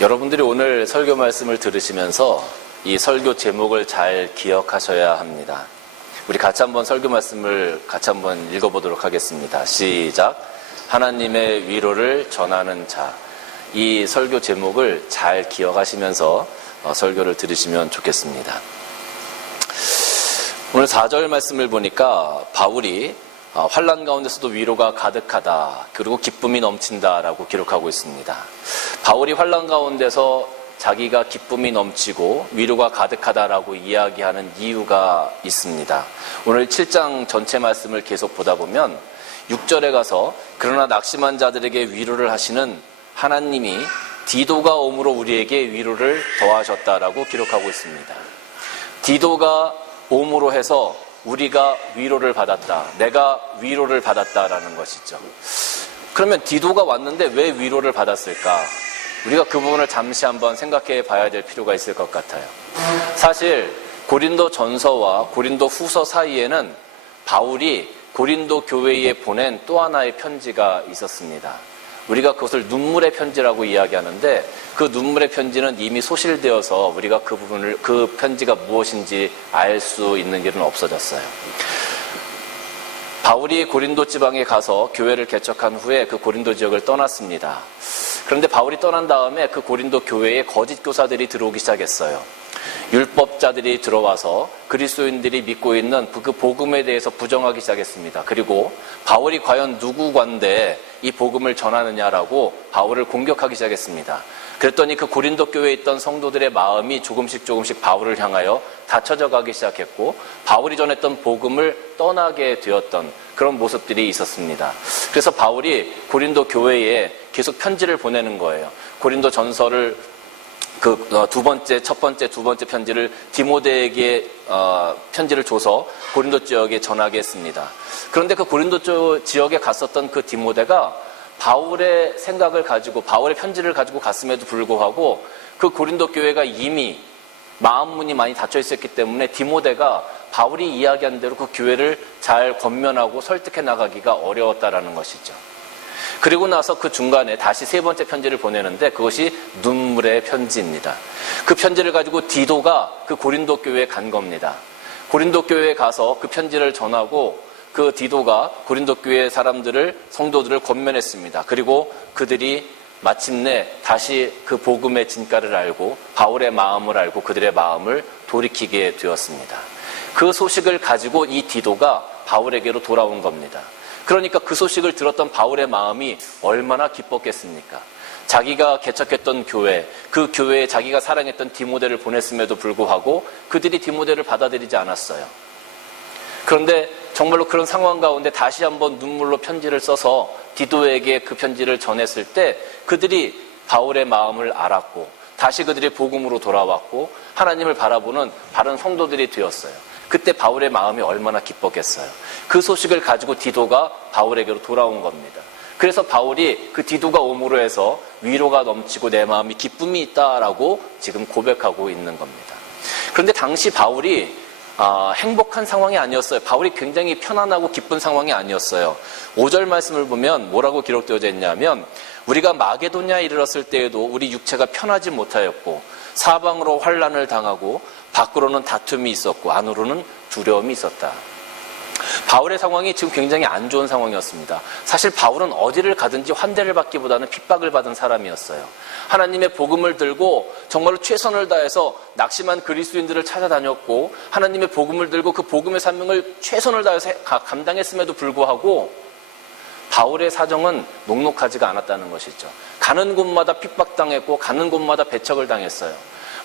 여러분들이 오늘 설교 말씀을 들으시면서 이 설교 제목을 잘 기억하셔야 합니다. 우리 같이 한번 설교 말씀을 같이 한번 읽어보도록 하겠습니다. 시작. 하나님의 위로를 전하는 자. 이 설교 제목을 잘 기억하시면서 설교를 들으시면 좋겠습니다. 오늘 4절 말씀을 보니까 바울이 환난 가운데서도 위로가 가득하다, 그리고 기쁨이 넘친다라고 기록하고 있습니다. 바울이 환난 가운데서 자기가 기쁨이 넘치고 위로가 가득하다라고 이야기하는 이유가 있습니다. 오늘 7장 전체 말씀을 계속 보다 보면 6절에 가서 그러나 낙심한 자들에게 위로를 하시는 하나님이 디도가 옴으로 우리에게 위로를 더하셨다라고 기록하고 있습니다. 디도가 옴으로 해서 우리가 위로를 받았다, 내가 위로를 받았다라는 것이죠. 그러면 디도가 왔는데 왜 위로를 받았을까? 우리가 그 부분을 잠시 한번 생각해 봐야 될 필요가 있을 것 같아요. 사실 고린도 전서와 고린도 후서 사이에는 바울이 고린도 교회에 보낸 또 하나의 편지가 있었습니다. 우리가 그것을 눈물의 편지라고 이야기하는데, 그 눈물의 편지는 이미 소실되어서 우리가 그 편지가 무엇인지 알 수 있는 길은 없어졌어요. 바울이 고린도 지방에 가서 교회를 개척한 후에 그 고린도 지역을 떠났습니다. 그런데 바울이 떠난 다음에 그 고린도 교회에 거짓 교사들이 들어오기 시작했어요. 율법자들이 들어와서 그리스도인들이 믿고 있는 그 복음에 대해서 부정하기 시작했습니다. 그리고 바울이 과연 누구관데 이 복음을 전하느냐라고 바울을 공격하기 시작했습니다. 그랬더니 그 고린도 교회에 있던 성도들의 마음이 조금씩 바울을 향하여 닫혀져 가기 시작했고, 바울이 전했던 복음을 떠나게 되었던 그런 모습들이 있었습니다. 그래서 바울이 고린도 교회에 계속 편지를 보내는 거예요. 고린도 전서를 첫 번째, 두 번째 편지를 디모데에게 편지를 줘서 고린도 지역에 전하게 했습니다. 그런데 그 고린도 지역에 갔었던 그 디모데가 바울의 생각을 가지고, 바울의 편지를 가지고 갔음에도 불구하고 그 고린도 교회가 이미 마음문이 많이 닫혀 있었기 때문에 디모데가 바울이 이야기한 대로 그 교회를 잘 권면하고 설득해 나가기가 어려웠다라는 것이죠. 그리고 나서 그 중간에 다시 세 번째 편지를 보내는데 그것이 눈물의 편지입니다. 그 편지를 가지고 디도가 그 고린도 교회에 간 겁니다. 고린도 교회에 가서 그 편지를 전하고 그 디도가 고린도 교회 성도들을 권면했습니다. 그리고 그들이 마침내 다시 그 복음의 진가를 알고 바울의 마음을 알고 그들의 마음을 돌이키게 되었습니다. 그 소식을 가지고 이 디도가 바울에게로 돌아온 겁니다. 그러니까 그 소식을 들었던 바울의 마음이 얼마나 기뻤겠습니까? 자기가 개척했던 교회, 그 교회에 자기가 사랑했던 디모데를 보냈음에도 불구하고 그들이 디모데를 받아들이지 않았어요. 그런데 정말로 그런 상황 가운데 다시 한번 눈물로 편지를 써서 디도에게 그 편지를 전했을 때 그들이 바울의 마음을 알았고 다시 그들이 복음으로 돌아왔고 하나님을 바라보는 바른 성도들이 되었어요. 그때 바울의 마음이 얼마나 기뻤겠어요. 그 소식을 가지고 디도가 바울에게로 돌아온 겁니다. 그래서 바울이 그 디도가 옴으로 해서 위로가 넘치고 내 마음이 기쁨이 있다라고 지금 고백하고 있는 겁니다. 그런데 당시 바울이 행복한 상황이 아니었어요. 바울이 굉장히 편안하고 기쁜 상황이 아니었어요. 5절 말씀을 보면 뭐라고 기록되어져 있냐면, 우리가 마게도냐에 이르렀을 때에도 우리 육체가 편하지 못하였고 사방으로 환난을 당하고 밖으로는 다툼이 있었고 안으로는 두려움이 있었다. 바울의 상황이 지금 굉장히 안 좋은 상황이었습니다. 사실 바울은 어디를 가든지 환대를 받기보다는 핍박을 받은 사람이었어요. 하나님의 복음을 들고 정말로 최선을 다해서 낙심한 그리스도인들을 찾아다녔고 하나님의 복음을 들고 그 복음의 사명을 최선을 다해서 감당했음에도 불구하고 바울의 사정은 녹록하지가 않았다는 것이죠. 가는 곳마다 핍박당했고 가는 곳마다 배척을 당했어요.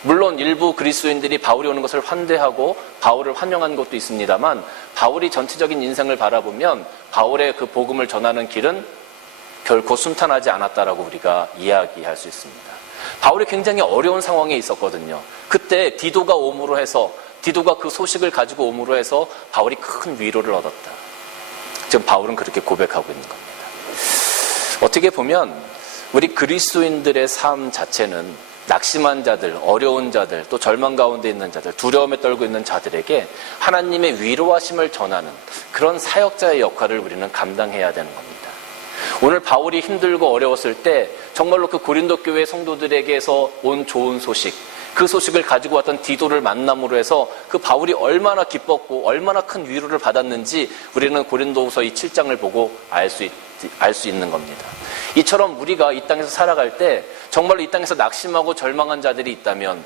물론 일부 그리스도인들이 바울이 오는 것을 환대하고 바울을 환영한 것도 있습니다만, 바울이 전체적인 인생을 바라보면 바울의 그 복음을 전하는 길은 결코 순탄하지 않았다라고 우리가 이야기할 수 있습니다. 바울이 굉장히 어려운 상황에 있었거든요. 그때 디도가 그 소식을 가지고 옴으로 해서 바울이 큰 위로를 얻었다. 지금 바울은 그렇게 고백하고 있는 겁니다. 어떻게 보면 우리 그리스도인들의 삶 자체는 낙심한 자들, 어려운 자들, 또 절망 가운데 있는 자들, 두려움에 떨고 있는 자들에게 하나님의 위로하심을 전하는 그런 사역자의 역할을 우리는 감당해야 되는 겁니다. 오늘 바울이 힘들고 어려웠을 때 정말로 그 고린도 교회 성도들에게서 온 좋은 소식, 그 소식을 가지고 왔던 디도를 만남으로 해서 그 바울이 얼마나 기뻤고 얼마나 큰 위로를 받았는지 우리는 고린도후서 이 7장을 보고 알 수 있는 겁니다. 이처럼 우리가 이 땅에서 살아갈 때 정말로 이 땅에서 낙심하고 절망한 자들이 있다면,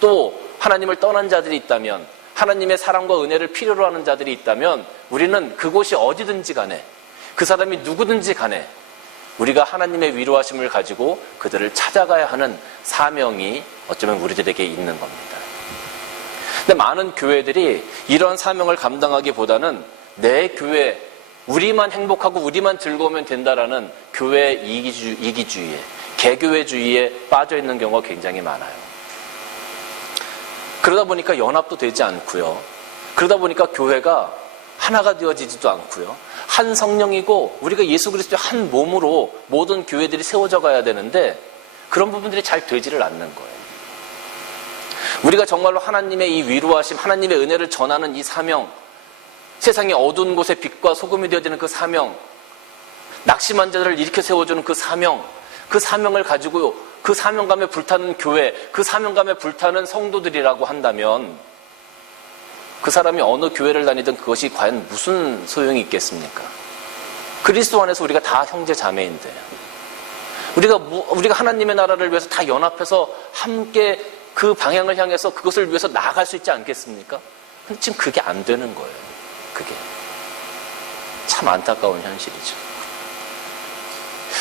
또 하나님을 떠난 자들이 있다면, 하나님의 사랑과 은혜를 필요로 하는 자들이 있다면, 우리는 그곳이 어디든지 간에, 그 사람이 누구든지 간에 우리가 하나님의 위로하심을 가지고 그들을 찾아가야 하는 사명이 어쩌면 우리들에게 있는 겁니다. 근데 많은 교회들이 이런 사명을 감당하기보다는 내 교회, 우리만 행복하고 우리만 즐거우면 된다라는 교회 이기주의에, 개교회주의에 빠져 있는 경우가 굉장히 많아요. 그러다 보니까 연합도 되지 않고요. 그러다 보니까 교회가 하나가 되어지지도 않고요. 한 성령이고 우리가 예수 그리스도의 한 몸으로 모든 교회들이 세워져 가야 되는데 그런 부분들이 잘 되지를 않는 거예요. 우리가 정말로 하나님의 이 위로하심, 하나님의 은혜를 전하는 이 사명, 세상의 어두운 곳에 빛과 소금이 되어지는 그 사명, 낙심한 자들을 일으켜 세워주는 그 사명, 그 사명을 가지고 그 사명감에 불타는 교회, 그 사명감에 불타는 성도들이라고 한다면 그 사람이 어느 교회를 다니든 그것이 과연 무슨 소용이 있겠습니까? 그리스도 안에서 우리가 다 형제 자매인데 우리가 하나님의 나라를 위해서 다 연합해서 함께 그 방향을 향해서 그것을 위해서 나아갈 수 있지 않겠습니까? 근데 지금 그게 안 되는 거예요. 그게 참 안타까운 현실이죠.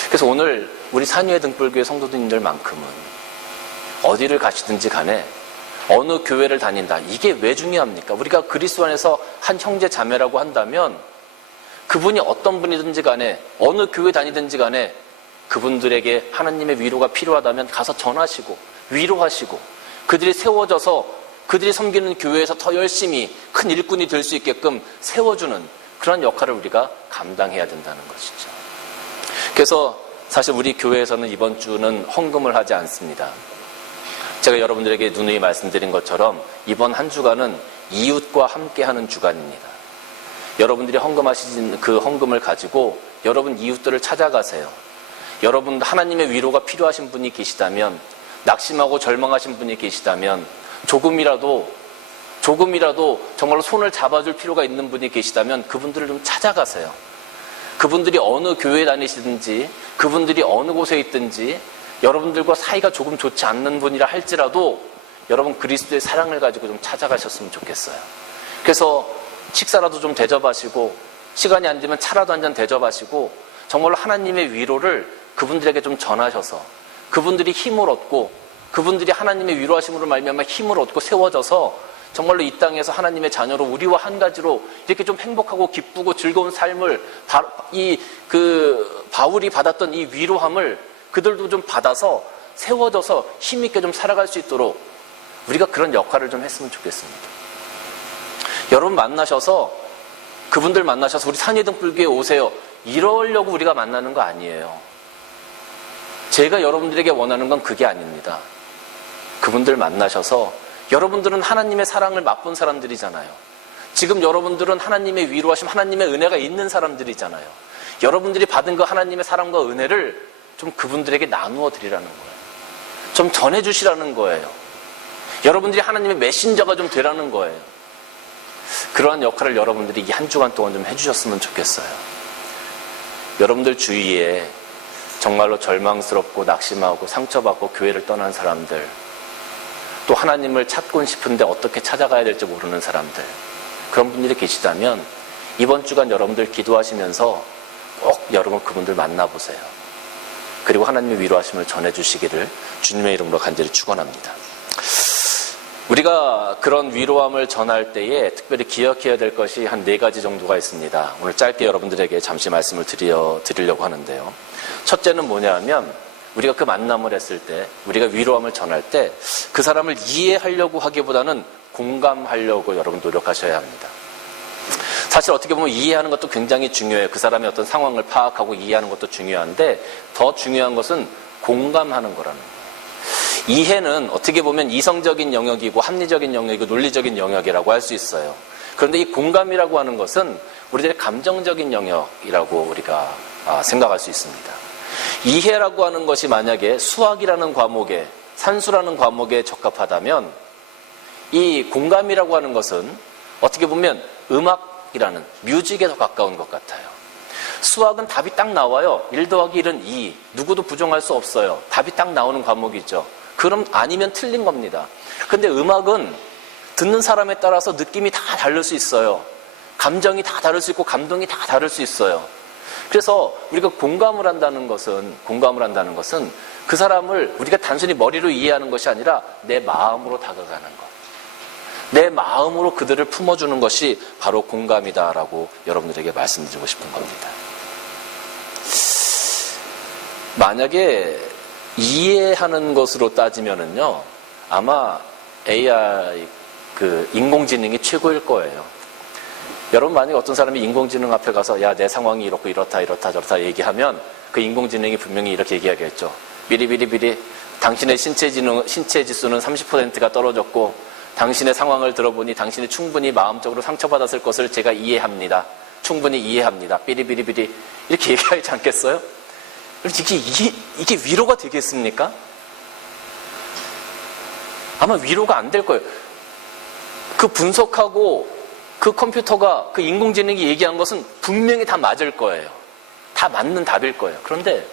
그래서 오늘 우리 산위의 등불교회 성도님들만큼은 어디를 가시든지 간에 어느 교회를 다닌다, 이게 왜 중요합니까? 우리가 그리스도 안에서 한 형제 자매라고 한다면 그분이 어떤 분이든지 간에 어느 교회 다니든지 간에 그분들에게 하나님의 위로가 필요하다면 가서 전하시고 위로하시고 그들이 세워져서 그들이 섬기는 교회에서 더 열심히 큰 일꾼이 될 수 있게끔 세워주는 그런 역할을 우리가 감당해야 된다는 것이죠. 그래서 사실 우리 교회에서는 이번 주는 헌금을 하지 않습니다. 제가 여러분들에게 누누이 말씀드린 것처럼 이번 한 주간은 이웃과 함께하는 주간입니다. 여러분들이 헌금하신 그 헌금을 가지고 여러분 이웃들을 찾아가세요. 여러분 하나님의 위로가 필요하신 분이 계시다면, 낙심하고 절망하신 분이 계시다면, 조금이라도 정말로 손을 잡아줄 필요가 있는 분이 계시다면 그분들을 좀 찾아가세요. 그분들이 어느 교회에 다니시든지 그분들이 어느 곳에 있든지 여러분들과 사이가 조금 좋지 않는 분이라 할지라도 여러분 그리스도의 사랑을 가지고 좀 찾아가셨으면 좋겠어요. 그래서 식사라도 좀 대접하시고 시간이 안 되면 차라도 한 잔 대접하시고 정말로 하나님의 위로를 그분들에게 좀 전하셔서 그분들이 힘을 얻고 그분들이 하나님의 위로하심으로 말미암아 힘을 얻고 세워져서 정말로 이 땅에서 하나님의 자녀로 우리와 한 가지로 이렇게 좀 행복하고 기쁘고 즐거운 삶을 바울이 받았던 이 위로함을 그들도 좀 받아서 세워져서 힘있게 좀 살아갈 수 있도록 우리가 그런 역할을 좀 했으면 좋겠습니다. 여러분 만나셔서 그분들 만나셔서 우리 산위의 등불교회에 오세요, 이러려고 우리가 만나는 거 아니에요. 제가 여러분들에게 원하는 건 그게 아닙니다. 그분들 만나셔서 여러분들은 하나님의 사랑을 맛본 사람들이잖아요. 지금 여러분들은 하나님의 위로하심, 하나님의 은혜가 있는 사람들이잖아요. 여러분들이 받은 그 하나님의 사랑과 은혜를 좀 그분들에게 나누어 드리라는 거예요. 좀 전해주시라는 거예요. 여러분들이 하나님의 메신저가 좀 되라는 거예요. 그러한 역할을 여러분들이 이 한 주간 동안 좀 해주셨으면 좋겠어요. 여러분들 주위에 정말로 절망스럽고 낙심하고 상처받고 교회를 떠난 사람들, 또 하나님을 찾고 싶은데 어떻게 찾아가야 될지 모르는 사람들, 그런 분들이 계시다면 이번 주간 여러분들 기도하시면서 꼭 여러분 그분들 만나보세요. 그리고 하나님의 위로하심을 전해주시기를 주님의 이름으로 간절히 축원합니다. 우리가 그런 위로함을 전할 때에 특별히 기억해야 될 것이 한 4가지 정도가 있습니다. 오늘 짧게 여러분들에게 잠시 말씀을 드리려고 하는데요. 첫째는 뭐냐 하면 우리가 그 만남을 했을 때, 우리가 위로함을 전할 때 그 사람을 이해하려고 하기보다는 공감하려고 여러분 노력하셔야 합니다. 사실 어떻게 보면 이해하는 것도 굉장히 중요해요. 그 사람의 어떤 상황을 파악하고 이해하는 것도 중요한데 더 중요한 것은 공감하는 거라는 거예요. 이해는 어떻게 보면 이성적인 영역이고 합리적인 영역이고 논리적인 영역이라고 할 수 있어요. 그런데 이 공감이라고 하는 것은 우리들의 감정적인 영역이라고 우리가 생각할 수 있습니다. 이해라고 하는 것이 만약에 수학이라는 과목에, 산수라는 과목에 적합하다면 이 공감이라고 하는 것은 어떻게 보면 음악이라는 뮤직에 더 가까운 것 같아요. 수학은 답이 딱 나와요. 1 더하기 1은 2. 누구도 부정할 수 없어요. 답이 딱 나오는 과목이죠. 그럼 아니면 틀린 겁니다. 근데 음악은 듣는 사람에 따라서 느낌이 다 다를 수 있어요. 감정이 다 다를 수 있고 감동이 다 다를 수 있어요. 그래서 우리가 공감을 한다는 것은 그 사람을 우리가 단순히 머리로 이해하는 것이 아니라 내 마음으로 다가가는 것. 내 마음으로 그들을 품어주는 것이 바로 공감이다라고 여러분들에게 말씀드리고 싶은 겁니다. 만약에 이해하는 것으로 따지면은요, 아마 AI, 인공지능이 최고일 거예요. 여러분, 만약에 어떤 사람이 인공지능 앞에 가서, 야, 내 상황이 이렇고 이렇다, 이렇다, 저렇다 얘기하면 그 인공지능이 분명히 이렇게 얘기하겠죠. 비리비리비리, 당신의 신체 지수는 30%가 떨어졌고, 당신의 상황을 들어보니 당신이 충분히 마음적으로 상처받았을 것을 제가 이해합니다. 충분히 이해합니다. 삐리비리비리. 이렇게 얘기하지 않겠어요? 이게 위로가 되겠습니까? 아마 위로가 안 될 거예요. 그 분석하고 그 컴퓨터가, 그 인공지능이 얘기한 것은 분명히 다 맞을 거예요. 다 맞는 답일 거예요. 그런데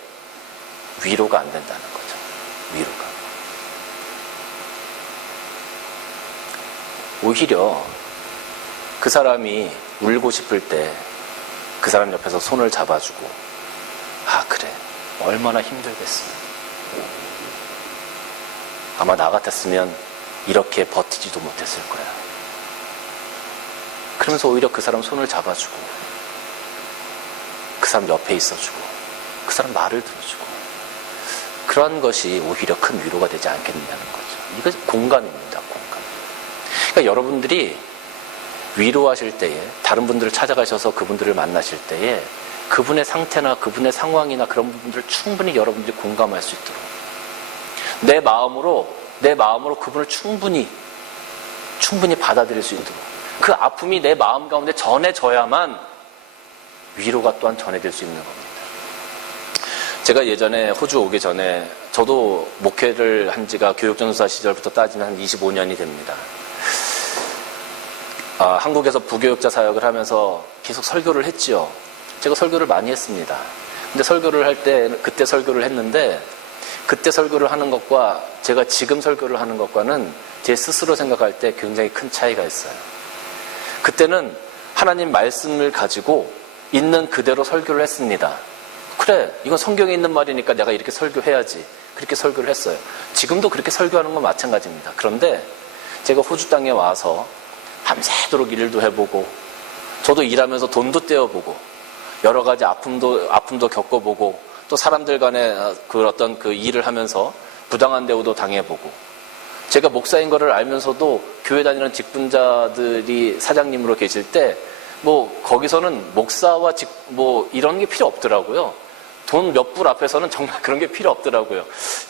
위로가 안 된다는 거죠. 위로가. 오히려 그 사람이 울고 싶을 때 그 사람 옆에서 손을 잡아주고, 아, 그래. 얼마나 힘들겠어. 아마 나 같았으면 이렇게 버티지도 못했을 거야. 그러면서 오히려 그 사람 손을 잡아주고, 그 사람 옆에 있어주고, 그 사람 말을 들어주고, 그러한 것이 오히려 큰 위로가 되지 않겠느냐는 거죠. 이것이 공감입니다. 공감. 그러니까 여러분들이 위로하실 때에, 다른 분들을 찾아가셔서 그분들을 만나실 때에 그분의 상태나 그분의 상황이나 그런 부분들을 충분히 여러분들이 공감할 수 있도록, 내 마음으로 그분을 충분히 받아들일 수 있도록, 그 아픔이 내 마음 가운데 전해져야만 위로가 또한 전해질 수 있는 겁니다. 제가 예전에 호주 오기 전에, 저도 목회를 한 지가 교육전도사 시절부터 따지면 한 25년이 됩니다. 한국에서 부교육자 사역을 하면서 계속 설교를 했지요. 제가 설교를 많이 했습니다. 근데 설교를 할 때, 그때 설교를 했는데, 그때 설교를 하는 것과 제가 지금 설교를 하는 것과는 제 스스로 생각할 때 굉장히 큰 차이가 있어요. 그때는 하나님 말씀을 가지고 있는 그대로 설교를 했습니다. 그래, 이건 성경에 있는 말이니까 내가 이렇게 설교해야지. 그렇게 설교를 했어요. 지금도 그렇게 설교하는 건 마찬가지입니다. 그런데 제가 호주 땅에 와서 밤새도록 일도 해보고, 저도 일하면서 돈도 떼어보고, 여러 가지 아픔도 겪어보고, 또 사람들 간에 그 일을 하면서 부당한 대우도 당해보고, 제가 목사인 거를 알면서도 교회 다니는 직분자들이 사장님으로 계실 때, 거기서는 목사와 이런 게 필요 없더라고요. 돈 몇 불 앞에서는 정말 그런 게 필요 없더라고요.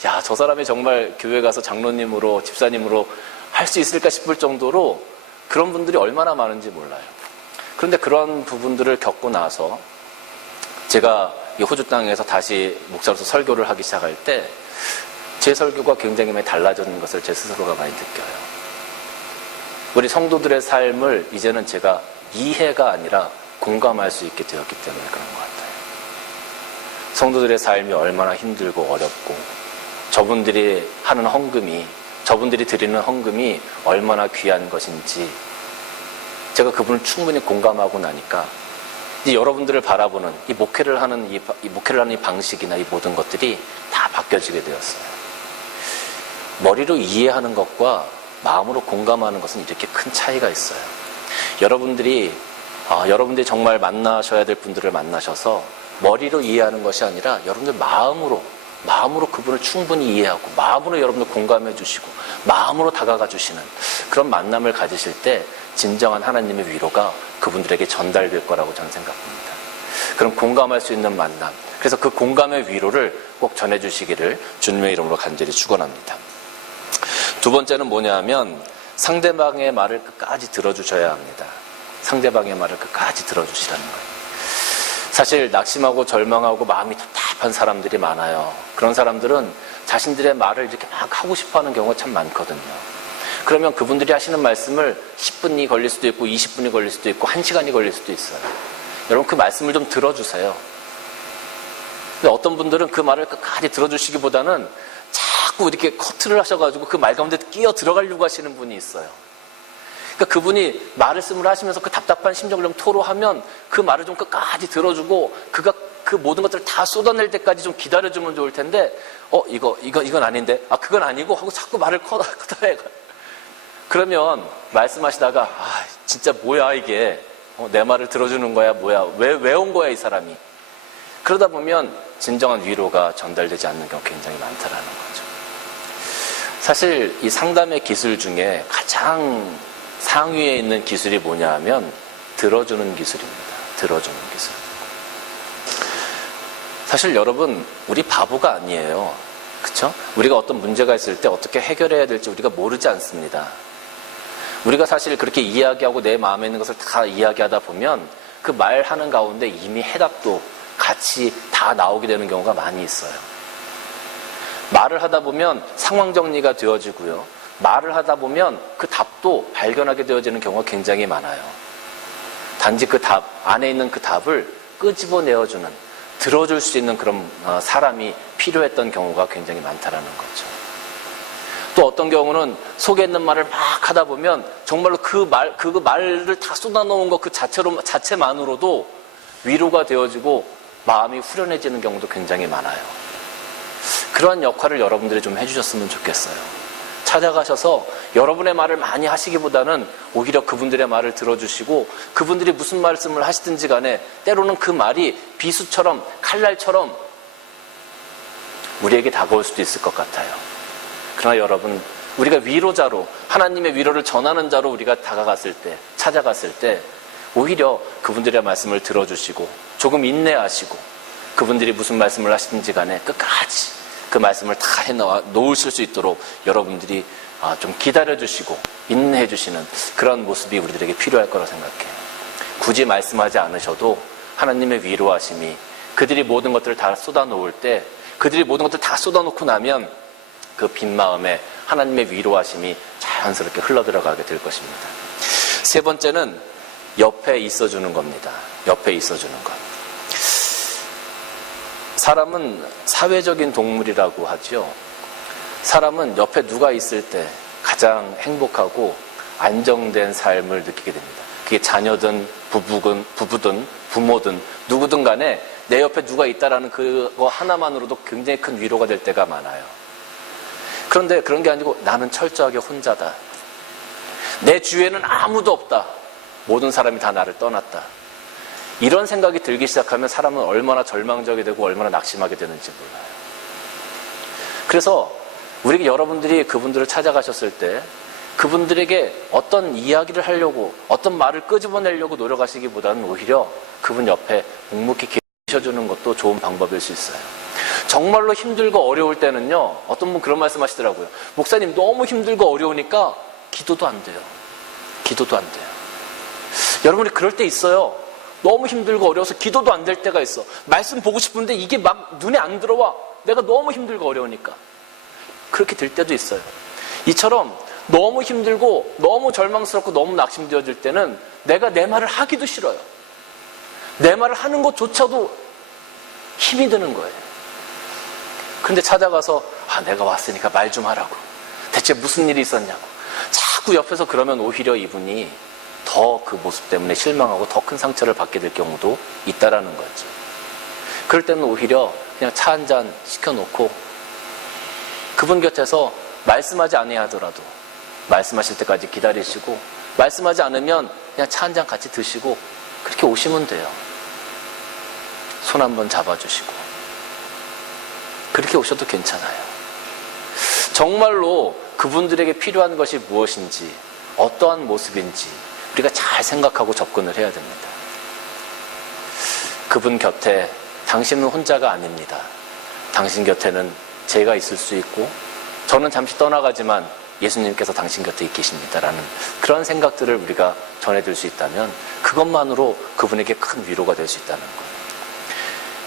야, 저 사람이 정말 교회 가서 장로님으로, 집사님으로 할 수 있을까 싶을 정도로 그런 분들이 얼마나 많은지 몰라요. 그런데 그런 부분들을 겪고 나서 제가 이 호주 땅에서 다시 목사로서 설교를 하기 시작할 때 제 설교가 굉장히 많이 달라졌는 것을 제 스스로가 많이 느껴요. 우리 성도들의 삶을 이제는 제가 이해가 아니라 공감할 수 있게 되었기 때문에 그런 것 같아요. 성도들의 삶이 얼마나 힘들고 어렵고, 저분들이 드리는 헌금이 얼마나 귀한 것인지 제가 그분을 충분히 공감하고 나니까 이제 여러분들을 바라보는 이 목회를 하는 이 방식이나 이 모든 것들이 다 바뀌어지게 되었어요. 머리로 이해하는 것과 마음으로 공감하는 것은 이렇게 큰 차이가 있어요. 여러분들이 정말 만나셔야 될 분들을 만나셔서 머리로 이해하는 것이 아니라 여러분들 마음으로 그분을 충분히 이해하고, 마음으로 여러분들 공감해 주시고, 마음으로 다가가 주시는 그런 만남을 가지실 때 진정한 하나님의 위로가 그분들에게 전달될 거라고 저는 생각합니다. 그럼 공감할 수 있는 만남, 그래서 그 공감의 위로를 꼭 전해주시기를 주님의 이름으로 간절히 축원합니다. 두 번째는 뭐냐 하면 상대방의 말을 끝까지 들어주셔야 합니다. 상대방의 말을 끝까지 들어주시라는 거예요. 사실 낙심하고 절망하고 마음이 답답한 사람들이 많아요. 그런 사람들은 자신들의 말을 이렇게 막 하고 싶어하는 경우가 참 많거든요. 그러면 그분들이 하시는 말씀을 10분이 걸릴 수도 있고 20분이 걸릴 수도 있고 1시간이 걸릴 수도 있어요. 여러분 그 말씀을 좀 들어주세요. 근데 어떤 분들은 그 말을 끝까지 들어주시기보다는 자꾸 이렇게 커트를 하셔가지고 그 말 가운데 끼어 들어가려고 하시는 분이 있어요. 그러니까 그분이 말씀을 하시면서 그 답답한 심정을 좀 토로하면 그 말을 좀 끝까지 들어주고 그가 그 모든 것들을 다 쏟아낼 때까지 좀 기다려주면 좋을 텐데 이건 아닌데 그건 아니고 하고 자꾸 말을 커다해. 그러면 말씀하시다가 진짜 뭐야 이게 내 말을 들어주는 거야 뭐야 왜 온 거야 이 사람이. 그러다 보면 진정한 위로가 전달되지 않는 경우가 굉장히 많다라는 거죠. 사실 이 상담의 기술 중에 가장 상위에 있는 기술이 뭐냐 하면 들어주는 기술입니다. 들어주는 기술. 사실 여러분 우리 바보가 아니에요. 그렇죠? 우리가 어떤 문제가 있을 때 어떻게 해결해야 될지 우리가 모르지 않습니다. 우리가 사실 그렇게 이야기하고 내 마음에 있는 것을 다 이야기하다 보면 그 말하는 가운데 이미 해답도 같이 다 나오게 되는 경우가 많이 있어요. 말을 하다 보면 상황 정리가 되어지고요. 말을 하다 보면 그 답도 발견하게 되어지는 경우가 굉장히 많아요. 단지 그 답, 안에 있는 그 답을 끄집어내어주는, 들어줄 수 있는 그런 사람이 필요했던 경우가 굉장히 많다라는 거죠. 또 어떤 경우는 속에 있는 말을 막 하다 보면 정말로 그 말을 다 쏟아놓은 것 그 자체만으로도 위로가 되어지고 마음이 후련해지는 경우도 굉장히 많아요. 그러한 역할을 여러분들이 좀 해주셨으면 좋겠어요. 찾아가셔서 여러분의 말을 많이 하시기보다는 오히려 그분들의 말을 들어주시고 그분들이 무슨 말씀을 하시든지 간에 때로는 그 말이 비수처럼 칼날처럼 우리에게 다가올 수도 있을 것 같아요. 그러나 여러분 우리가 위로자로 하나님의 위로를 전하는 자로 우리가 다가갔을 때 찾아갔을 때 오히려 그분들의 말씀을 들어주시고 조금 인내하시고 그분들이 무슨 말씀을 하시든지 간에 끝까지 그 말씀을 다 해놓으실 수 있도록 여러분들이 좀 기다려주시고 인내해주시는 그런 모습이 우리들에게 필요할 거라고 생각해요. 굳이 말씀하지 않으셔도 하나님의 위로하심이 그들이 모든 것들을 다 쏟아놓을 때 그들이 모든 것들을 다 쏟아놓고 나면 그 빈 마음에 하나님의 위로하심이 자연스럽게 흘러들어가게 될 것입니다. 세 번째는 옆에 있어주는 겁니다. 옆에 있어주는 것. 사람은 사회적인 동물이라고 하죠. 사람은 옆에 누가 있을 때 가장 행복하고 안정된 삶을 느끼게 됩니다. 그게 자녀든 부부든 부모든 누구든 간에 내 옆에 누가 있다라는 그거 하나만으로도 굉장히 큰 위로가 될 때가 많아요. 그런데 그런 게 아니고 나는 철저하게 혼자다. 내 주위에는 아무도 없다. 모든 사람이 다 나를 떠났다. 이런 생각이 들기 시작하면 사람은 얼마나 절망적이 되고 얼마나 낙심하게 되는지 몰라요. 그래서 우리 여러분들이 그분들을 찾아가셨을 때 그분들에게 어떤 이야기를 하려고 어떤 말을 끄집어내려고 노력하시기보다는 오히려 그분 옆에 묵묵히 계셔주는 것도 좋은 방법일 수 있어요. 정말로 힘들고 어려울 때는요, 어떤 분 그런 말씀 하시더라고요. 목사님 너무 힘들고 어려우니까 기도도 안 돼요. 기도도 안 돼요. 여러분이 그럴 때 있어요. 너무 힘들고 어려워서 기도도 안 될 때가 있어. 말씀 보고 싶은데 이게 막 눈에 안 들어와. 내가 너무 힘들고 어려우니까. 그렇게 될 때도 있어요. 이처럼 너무 힘들고 너무 절망스럽고 너무 낙심되어질 때는 내가 내 말을 하기도 싫어요. 내 말을 하는 것조차도 힘이 드는 거예요. 근데 찾아가서 내가 왔으니까 말 좀 하라고. 대체 무슨 일이 있었냐고. 자꾸 옆에서 그러면 오히려 이분이 더 그 모습 때문에 실망하고 더 큰 상처를 받게 될 경우도 있다라는 거죠. 그럴 때는 오히려 그냥 차 한 잔 시켜놓고 그분 곁에서 말씀하지 않아야 하더라도 말씀하실 때까지 기다리시고 말씀하지 않으면 그냥 차 한 잔 같이 드시고 그렇게 오시면 돼요. 손 한번 잡아주시고 그렇게 오셔도 괜찮아요. 정말로 그분들에게 필요한 것이 무엇인지 어떠한 모습인지 우리가 잘 생각하고 접근을 해야 됩니다. 그분 곁에 당신은 혼자가 아닙니다. 당신 곁에는 제가 있을 수 있고 저는 잠시 떠나가지만 예수님께서 당신 곁에 계십니다라는 그런 생각들을 우리가 전해드릴 수 있다면 그것만으로 그분에게 큰 위로가 될 수 있다는 거예요.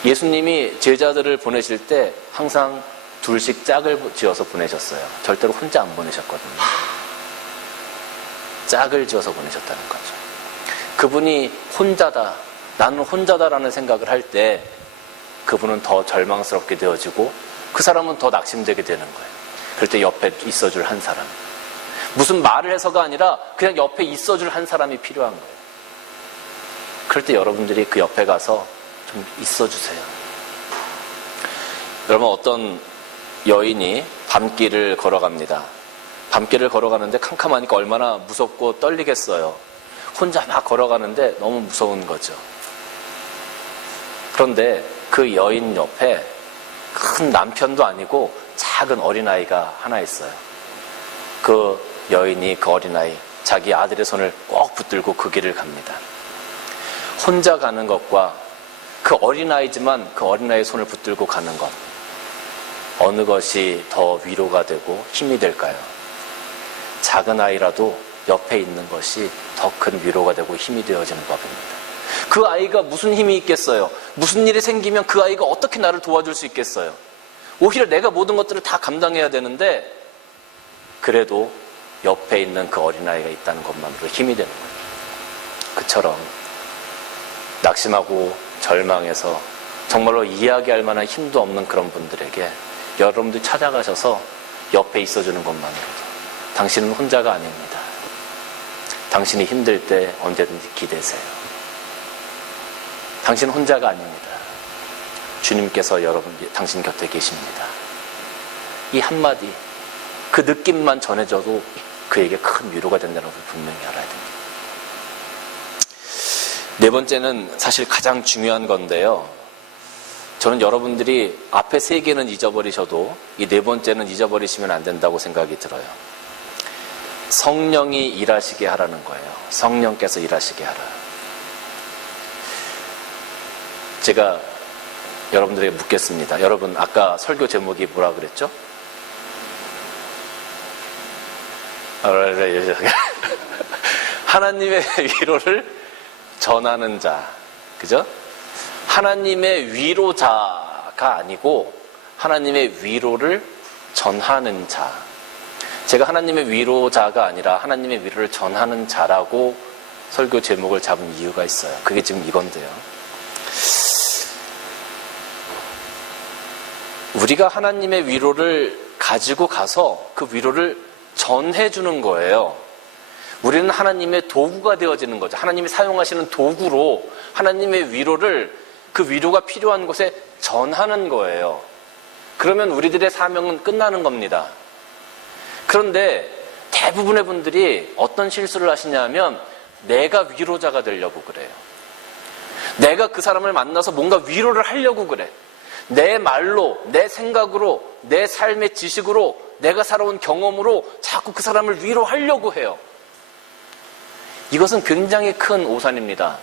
예수님이 제자들을 보내실 때 항상 둘씩 짝을 지어서 보내셨어요. 절대로 혼자 안 보내셨거든요. 짝을 지어서 보내셨다는 거죠. 그분이 혼자다, 나는 혼자다라는 생각을 할 때 그분은 더 절망스럽게 되어지고 그 사람은 더 낙심되게 되는 거예요. 그럴 때 옆에 있어줄 한 사람. 무슨 말을 해서가 아니라 그냥 옆에 있어줄 한 사람이 필요한 거예요. 그럴 때 여러분들이 그 옆에 가서 좀 있어주세요. 여러분, 어떤 여인이 밤길을 걸어갑니다. 밤길을 걸어가는데 캄캄하니까 얼마나 무섭고 떨리겠어요. 혼자 막 걸어가는데 너무 무서운 거죠. 그런데 그 여인 옆에 큰 남편도 아니고 작은 어린아이가 하나 있어요. 그 여인이 그 어린아이, 자기 아들의 손을 꼭 붙들고 그 길을 갑니다. 혼자 가는 것과 그 어린아이지만 그 어린아이의 손을 붙들고 가는 것, 어느 것이 더 위로가 되고 힘이 될까요? 작은 아이라도 옆에 있는 것이 더 큰 위로가 되고 힘이 되어지는 법입니다. 그 아이가 무슨 힘이 있겠어요? 무슨 일이 생기면 그 아이가 어떻게 나를 도와줄 수 있겠어요? 오히려 내가 모든 것들을 다 감당해야 되는데 그래도 옆에 있는 그 어린아이가 있다는 것만으로 힘이 되는 거예요. 그처럼 낙심하고 절망해서 정말로 이야기할 만한 힘도 없는 그런 분들에게 여러분들 찾아가셔서 옆에 있어주는 것만으로도 당신은 혼자가 아닙니다. 당신이 힘들 때 언제든지 기대세요. 당신은 혼자가 아닙니다. 주님께서 당신 곁에 계십니다. 이 한마디, 그 느낌만 전해져도 그에게 큰 위로가 된다는 것을 분명히 알아야 됩니다. 네 번째는 사실 가장 중요한 건데요. 저는 여러분들이 앞에 세 개는 잊어버리셔도 이 네 번째는 잊어버리시면 안 된다고 생각이 들어요. 성령이 일하시게 하라는 거예요. 성령께서 일하시게 하라. 제가 여러분들에게 묻겠습니다. 여러분, 아까 설교 제목이 뭐라 그랬죠? 하나님의 위로를 전하는 자. 그죠? 하나님의 위로자가 아니고 하나님의 위로를 전하는 자. 제가 하나님의 위로자가 아니라 하나님의 위로를 전하는 자라고 설교 제목을 잡은 이유가 있어요. 그게 지금 이건데요. 우리가 하나님의 위로를 가지고 가서 그 위로를 전해주는 거예요. 우리는 하나님의 도구가 되어지는 거죠. 하나님이 사용하시는 도구로 하나님의 위로를, 그 위로가 필요한 곳에 전하는 거예요. 그러면 우리들의 사명은 끝나는 겁니다. 그런데 대부분의 분들이 어떤 실수를 하시냐면 내가 위로자가 되려고 그래요. 내가 그 사람을 만나서 뭔가 위로를 하려고 그래. 내 말로, 내 생각으로, 내 삶의 지식으로, 내가 살아온 경험으로 자꾸 그 사람을 위로하려고 해요. 이것은 굉장히 큰 오산입니다.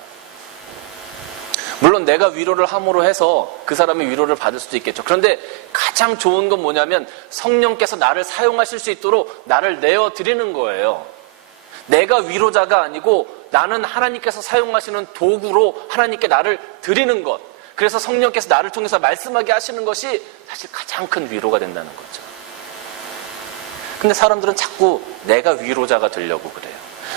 물론 내가 위로를 함으로 해서 그 사람의 위로를 받을 수도 있겠죠. 그런데 가장 좋은 건 뭐냐면 성령께서 나를 사용하실 수 있도록 나를 내어드리는 거예요. 내가 위로자가 아니고 나는 하나님께서 사용하시는 도구로 하나님께 나를 드리는 것. 그래서 성령께서 나를 통해서 말씀하게 하시는 것이 사실 가장 큰 위로가 된다는 거죠. 근데 사람들은 자꾸 내가 위로자가 되려고 그래요.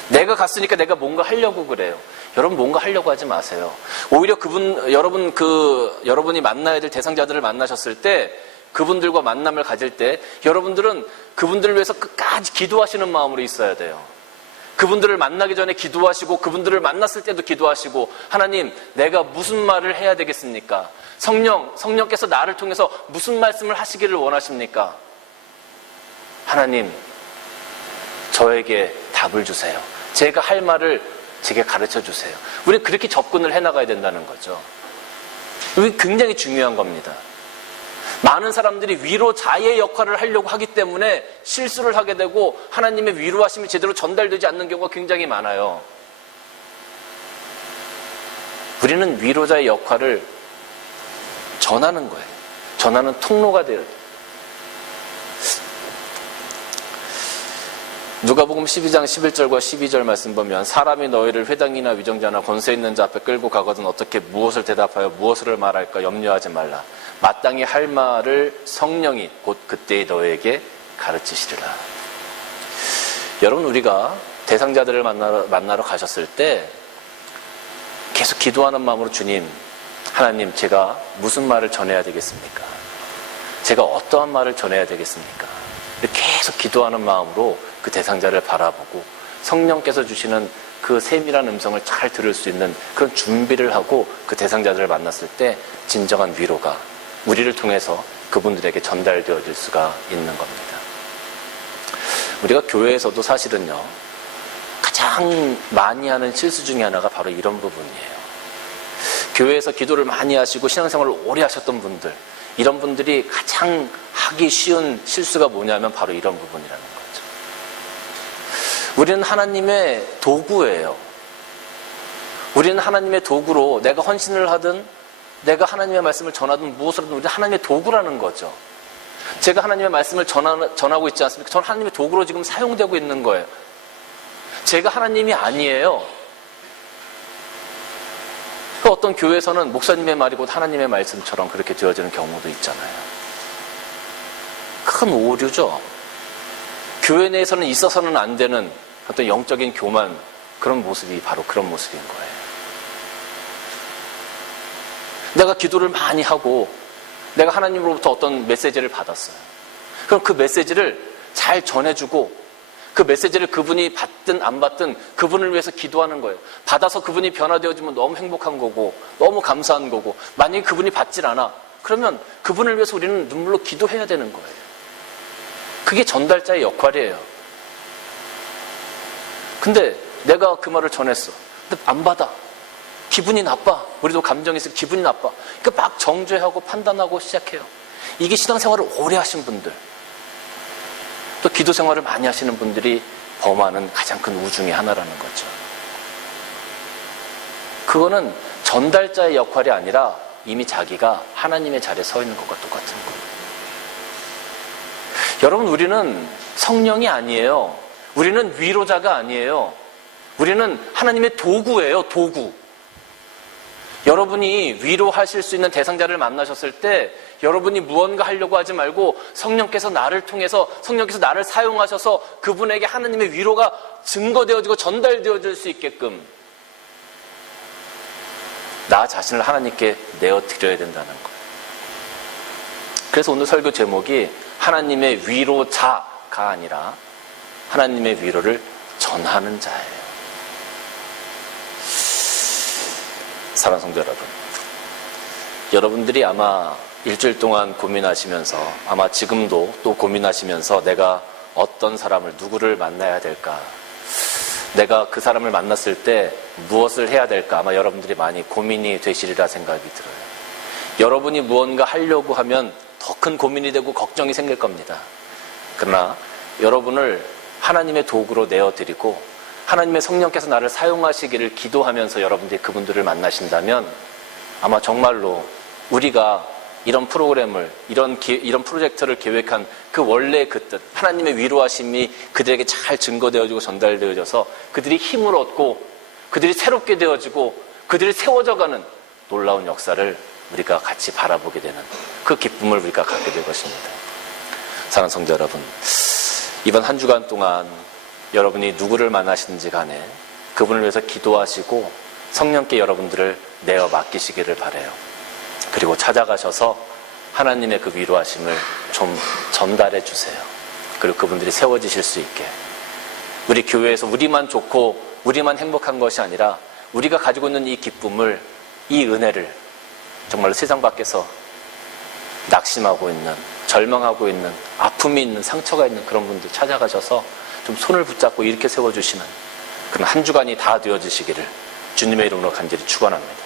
내가 갔으니까 내가 뭔가 하려고 그래요. 여러분, 뭔가 하려고 하지 마세요. 오히려 여러분이 만나야 될 대상자들을 만나셨을 때, 그분들과 만남을 가질 때 여러분들은 그분들을 위해서 끝까지 기도하시는 마음으로 있어야 돼요. 그분들을 만나기 전에 기도하시고 그분들을 만났을 때도 기도하시고, 하나님, 내가 무슨 말을 해야 되겠습니까? 성령께서 나를 통해서 무슨 말씀을 하시기를 원하십니까? 하나님, 저에게 답을 주세요. 제가 할 말을 제게 가르쳐 주세요. 우리는 그렇게 접근을 해나가야 된다는 거죠. 이게 굉장히 중요한 겁니다. 많은 사람들이 위로자의 역할을 하려고 하기 때문에 실수를 하게 되고 하나님의 위로하심이 제대로 전달되지 않는 경우가 굉장히 많아요. 우리는 위로자의 역할을 전하는 거예요. 전하는 통로가 돼요. 누가복음 12장 11절과 12절 말씀 보면 사람이 너희를 회당이나 위정자나 권세 있는 자 앞에 끌고 가거든 어떻게 무엇을 대답하여 무엇을 말할까 염려하지 말라. 마땅히 할 말을 성령이 곧 그때의 너희에게 가르치시리라. 여러분, 우리가 대상자들을 만나러 가셨을 때 계속 기도하는 마음으로 주님, 하나님, 제가 무슨 말을 전해야 되겠습니까? 제가 어떠한 말을 전해야 되겠습니까? 계속 기도하는 마음으로 그 대상자를 바라보고 성령께서 주시는 그 세밀한 음성을 잘 들을 수 있는 그런 준비를 하고 그 대상자들을 만났을 때 진정한 위로가 우리를 통해서 그분들에게 전달되어질 수가 있는 겁니다. 우리가 교회에서도 사실은요, 가장 많이 하는 실수 중에 하나가 바로 이런 부분이에요. 교회에서 기도를 많이 하시고 신앙생활을 오래 하셨던 분들, 이런 분들이 가장 하기 쉬운 실수가 뭐냐면 바로 이런 부분이라는 거죠. 우리는 하나님의 도구예요. 우리는 하나님의 도구로 내가 헌신을 하든 내가 하나님의 말씀을 전하든 무엇을 하든 우리는 하나님의 도구라는 거죠. 제가 하나님의 말씀을 전하고 있지 않습니까? 저는 하나님의 도구로 지금 사용되고 있는 거예요. 제가 하나님이 아니에요. 어떤 교회에서는 목사님의 말이 곧 하나님의 말씀처럼 그렇게 되어지는 경우도 있잖아요. 큰 오류죠. 교회 내에서는 있어서는 안 되는 어떤 영적인 교만, 그런 모습이 바로 그런 모습인 거예요. 내가 기도를 많이 하고 내가 하나님으로부터 어떤 메시지를 받았어요. 그럼 그 메시지를 잘 전해주고 그 메시지를 그분이 받든 안 받든 그분을 위해서 기도하는 거예요. 받아서 그분이 변화되어지면 너무 행복한 거고 너무 감사한 거고, 만약에 그분이 받질 않아 그러면 그분을 위해서 우리는 눈물로 기도해야 되는 거예요. 그게 전달자의 역할이에요. 근데 내가 그 말을 전했어. 근데 안 받아. 기분이 나빠. 우리도 감정이 있으면 기분이 나빠. 그러니까 막 정죄하고 판단하고 시작해요. 이게 신앙생활을 오래 하신 분들, 또 기도 생활을 많이 하시는 분들이 범하는 가장 큰 우 중에 하나라는 거죠. 그거는 전달자의 역할이 아니라 이미 자기가 하나님의 자리에 서 있는 것과 똑같은 거예요. 여러분, 우리는 성령이 아니에요. 우리는 위로자가 아니에요. 우리는 하나님의 도구예요, 도구. 여러분이 위로하실 수 있는 대상자를 만나셨을 때 여러분이 무언가 하려고 하지 말고 성령께서 나를 통해서, 성령께서 나를 사용하셔서 그분에게 하나님의 위로가 증거되어지고 전달되어질 수 있게끔 나 자신을 하나님께 내어드려야 된다는 거예요. 그래서 오늘 설교 제목이 하나님의 위로자가 아니라 하나님의 위로를 전하는 자예요. 사랑하는 성도 여러분, 여러분들이 아마 일주일 동안 고민하시면서, 아마 지금도 또 고민하시면서 내가 어떤 사람을, 누구를 만나야 될까, 내가 그 사람을 만났을 때 무엇을 해야 될까, 아마 여러분들이 많이 고민이 되시리라 생각이 들어요. 여러분이 무언가 하려고 하면 더 큰 고민이 되고 걱정이 생길 겁니다. 그러나 여러분을 하나님의 도구로 내어드리고 하나님의 성령께서 나를 사용하시기를 기도하면서 여러분들이 그분들을 만나신다면 아마 정말로 우리가 이런 프로그램을, 이런 프로젝트를 계획한 그 원래의 그 뜻, 하나님의 위로하심이 그들에게 잘 증거되어지고 전달되어져서 그들이 힘을 얻고 그들이 새롭게 되어지고 그들이 세워져가는 놀라운 역사를 우리가 같이 바라보게 되는 그 기쁨을 우리가 갖게 될 것입니다. 사랑하는 성도 여러분, 이번 한 주간 동안 여러분이 누구를 만나시든지 간에 그분을 위해서 기도하시고 성령께 여러분들을 내어 맡기시기를 바라요. 그리고 찾아가셔서 하나님의 그 위로하심을 좀 전달해 주세요. 그리고 그분들이 세워지실 수 있게, 우리 교회에서 우리만 좋고 우리만 행복한 것이 아니라 우리가 가지고 있는 이 기쁨을, 이 은혜를 정말로 세상 밖에서 낙심하고 있는, 절망하고 있는, 아픔이 있는, 상처가 있는 그런 분들 찾아가셔서 좀 손을 붙잡고 이렇게 세워주시는 그런 한 주간이 다 되어지시기를 주님의 이름으로 간절히 축원합니다.